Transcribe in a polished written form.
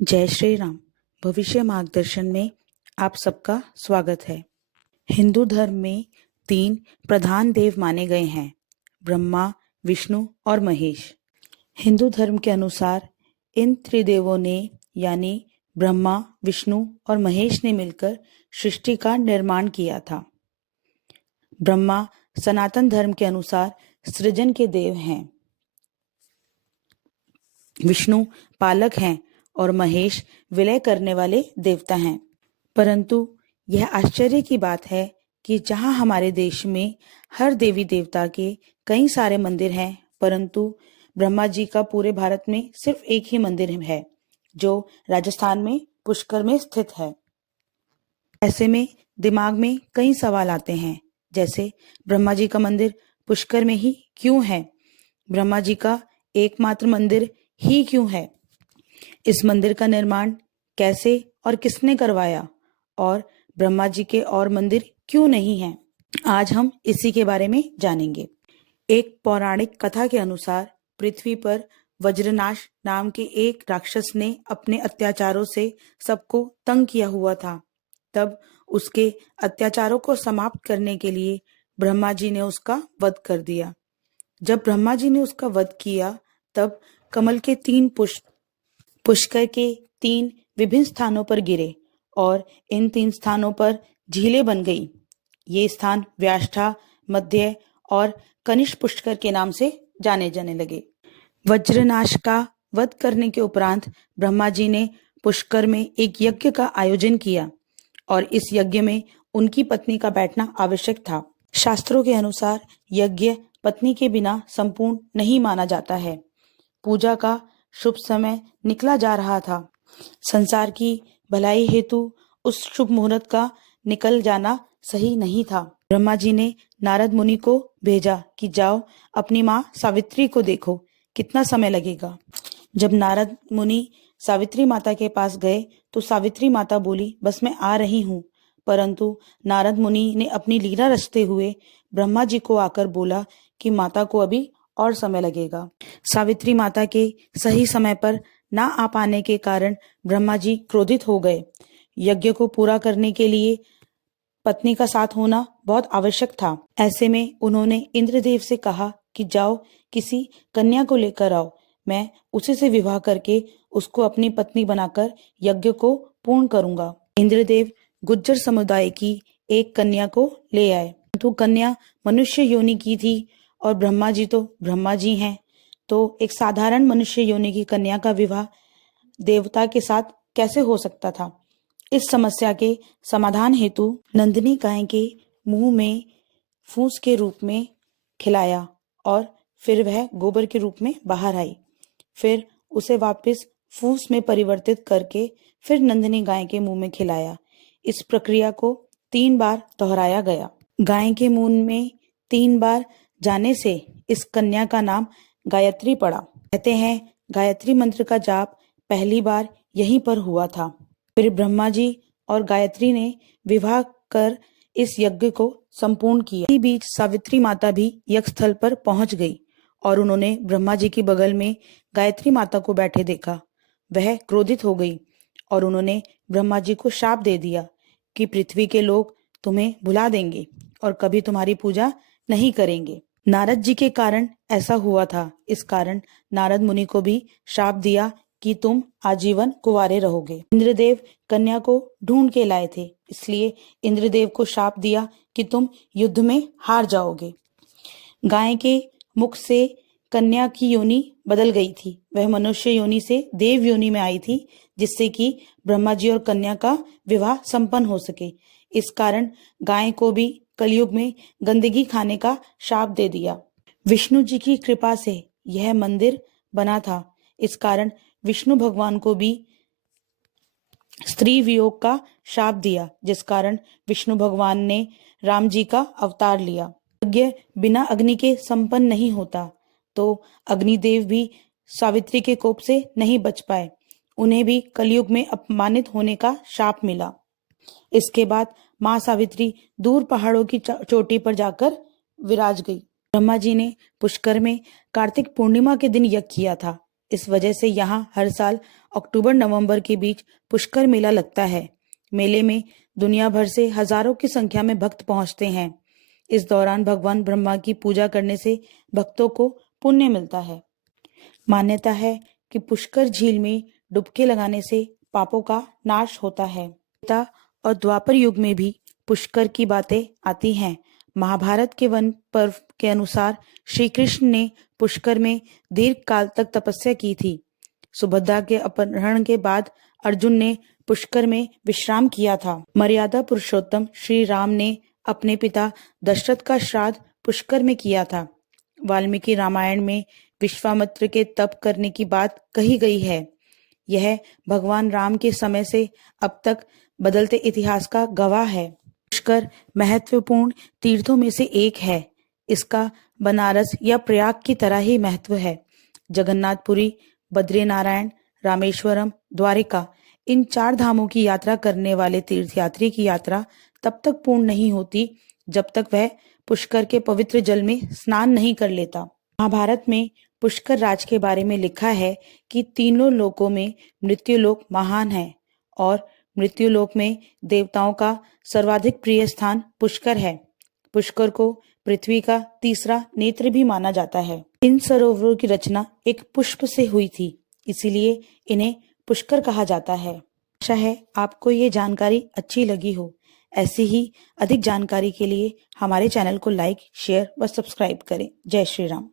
जय श्री राम। भविष्य मार्गदर्शन में आप सबका स्वागत है। हिंदू धर्म में 3 प्रधान देव माने गए हैं, ब्रह्मा, विष्णु और महेश। हिंदू धर्म के अनुसार इन त्रिदेवों ने यानी ब्रह्मा, विष्णु और महेश ने मिलकर सृष्टि का निर्माण किया था। ब्रह्मा सनातन धर्म के अनुसार सृजन के देव हैं, विष्णु पालक हैं और महेश विलय करने वाले देवता हैं। परंतु यह आश्चर्य की बात है कि जहाँ हमारे देश में हर देवी देवता के कई सारे मंदिर हैं, परंतु ब्रह्मा जी का पूरे भारत में सिर्फ एक ही मंदिर है जो राजस्थान में पुष्कर में स्थित है। ऐसे में दिमाग में कई सवाल आते हैं, जैसे ब्रह्मा जी का मंदिर पुष्कर में ही क्यों है? ब्रह्मा जी का एकमात्र मंदिर ही क्यों है? इस मंदिर का निर्माण कैसे और किसने करवाया? और ब्रह्मा जी के और मंदिर क्यों नहीं हैं? आज हम इसी के बारे में जानेंगे। एक पौराणिक कथा के अनुसार पृथ्वी पर वज्रनाश नाम के एक राक्षस ने अपने अत्याचारों से सबको तंग किया हुआ था। तब उसके अत्याचारों को समाप्त करने के लिए ब्रह्मा जी ने उसका वध कर दिया। जब ब्रह्मा जी ने उसका वध किया, तब कमल के 3 पुष्प पुष्कर के 3 विभिन्न स्थानों पर गिरे और इन 3 स्थानों पर झीलें बन गई। ये स्थान व्याष्ठा, मध्य और कनिष्क पुष्कर के नाम से जाने जाने लगे। वज्रनाश का वध करने के उपरांत ब्रह्मा जी ने पुष्कर में एक यज्ञ का आयोजन किया और इस यज्ञ में उनकी पत्नी का बैठना आवश्यक था। शास्त्रों के अनुसार यज्ञ पत्नी के बिना संपूर्ण नहीं माना जाता है। पूजा का शुभ समय निकला जा रहा था। संसार की भलाई हेतु उस शुभ मुहूर्त का निकल जाना सही नहीं था। ब्रह्मा जी ने नारद मुनि को भेजा कि जाओ अपनी माँ सावित्री को देखो, कितना समय लगेगा। जब नारद मुनि सावित्री माता के पास गए तो सावित्री माता बोली, बस मैं आ रही हूँ। परंतु नारद मुनि ने अपनी लीला रचते हुए ब्रह्मा जी को आकर बोला कि माता को अभी और समय लगेगा। सावित्री माता के सही समय पर ना आ पाने के कारण ब्रह्मा जी क्रोधित हो गए। यज्ञ को पूरा करने के लिए पत्नी का साथ होना बहुत आवश्यक था। ऐसे में उन्होंने इंद्रदेव से कहा कि जाओ किसी कन्या को लेकर आओ, मैं उसी से विवाह करके उसको अपनी पत्नी बनाकर यज्ञ को पूर्ण करूंगा। इंद्रदेव गुज्जर समुदाय की एक कन्या को ले आए। तो कन्या मनुष्य योनि की थी और ब्रह्मा जी तो ब्रह्मा जी हैं, तो एक साधारण मनुष्य योनि की कन्या का विवाह देवता के साथ कैसे हो सकता था? इस समस्या के समाधान हेतु नंदिनी गाय के मुंह में फूस के रूप में खिलाया और फिर वह गोबर के रूप में बाहर आई। फिर उसे वापस फूस में परिवर्तित करके फिर नंदिनी गाय के मुंह में खिलाया। इस प्रक्रिया को 3 बार दोहराया गया। गाय के मुंह में 3 बार जाने से इस कन्या का नाम गायत्री पड़ा। कहते हैं गायत्री मंत्र का जाप पहली बार यहीं पर हुआ था। फिर ब्रह्मा जी और गायत्री ने विवाह कर इस यज्ञ को संपूर्ण किया। इसी बीच सावित्री माता भी यज्ञ स्थल पर पहुंच गई और उन्होंने ब्रह्मा जी के बगल में गायत्री माता को बैठे देखा। वह क्रोधित हो गई और उन्होंने ब्रह्मा जी को शाप दे दिया कि पृथ्वी के लोग तुम्हें भुला देंगे और कभी तुम्हारी पूजा नहीं करेंगे। नारद जी के कारण ऐसा हुआ था। इस कारण नारद मुनि को भी शाप दिया कि तुम आजीवन कुंवारे रहोगे। इंद्रदेव कन्या को ढूंढ के लाए थे, इसलिए इंद्रदेव को शाप दिया कि तुम युद्ध में हार जाओगे। गाय के मुख से कन्या की योनि बदल गई थी। वह मनुष्य योनि से देव योनि में आई थी, जिससे कि ब्रह्मा जी और कन्या का विवाह संपन्न हो सके। इस कारण गाय को भी कलयुग में गंदगी खाने का शाप दे दिया। विष्णु जी की कृपा से यह मंदिर बना था। इस कारण विष्णु भगवान को भी स्त्री वियोग का शाप दिया, जिस कारण विष्णु भगवान ने राम जी का अवतार लिया। यज्ञ बिना अग्नि के संपन्न नहीं होता, तो अग्निदेव भी सावित्री के कोप से नहीं बच पाए। उन्हें भी कलयुग में अपमानित होने का शाप मिला। इसके बाद माँ सावित्री दूर पहाड़ों की चोटी पर जाकर विराज गई। ब्रह्मा जी ने पुष्कर में कार्तिक पूर्णिमा के दिन यज्ञ किया था। इस वजह से यहाँ हर साल अक्टूबर-नवंबर के बीच पुष्कर मेला लगता है। मेले में दुनिया भर से हजारों की संख्या में भक्त पहुंचते हैं। इस दौरान भगवान ब्रह्मा की पूजा करने से भक्तों को पुण्य मिलता है। मान्यता है कि पुष्कर झील में डुबकी लगाने से पापों का नाश होता है। त्रेता और द्वापर युग में भी पुष्कर की बातें आती हैं। महाभारत के वन पर्व के अनुसार श्री कृष्ण ने पुष्कर में दीर्घ काल तक तपस्या की थी। सुभद्रा के अपहरण के बाद अर्जुन ने पुष्कर में विश्राम किया था। मर्यादा पुरुषोत्तम श्री राम ने अपने पिता दशरथ का श्राद्ध पुष्कर में किया था। वाल्मीकि रामायण में विश्वामित्र के तप करने की बात कही गई है। यह भगवान राम के समय से अब तक बदलते इतिहास का गवाह है। पुष्कर महत्वपूर्ण तीर्थों में से एक है। इसका बनारस या प्रयाग की तरह ही महत्व है। जगन्नाथपुरी, बद्रीनारायण, रामेश्वरम, द्वारिका, इन 4 धामों की यात्रा करने वाले तीर्थयात्री की यात्रा तब तक पूर्ण नहीं होती जब तक वह पुष्कर के पवित्र जल में स्नान नहीं कर लेता। महाभारत में पुष्कर राज के बारे में लिखा है कि तीनों लोकों में मृत्युलोक महान है और मृत्युलोक में देवताओं का सर्वाधिक प्रिय स्थान पुष्कर है। पुष्कर को पृथ्वी का तीसरा नेत्र भी माना जाता है। इन सरोवरों की रचना एक पुष्प से हुई थी, इसीलिए इन्हें पुष्कर कहा जाता है। आशा है आपको ये जानकारी अच्छी लगी हो। ऐसी ही अधिक जानकारी के लिए हमारे चैनल को लाइक, शेयर व सब्सक्राइब करें। जय श्री राम।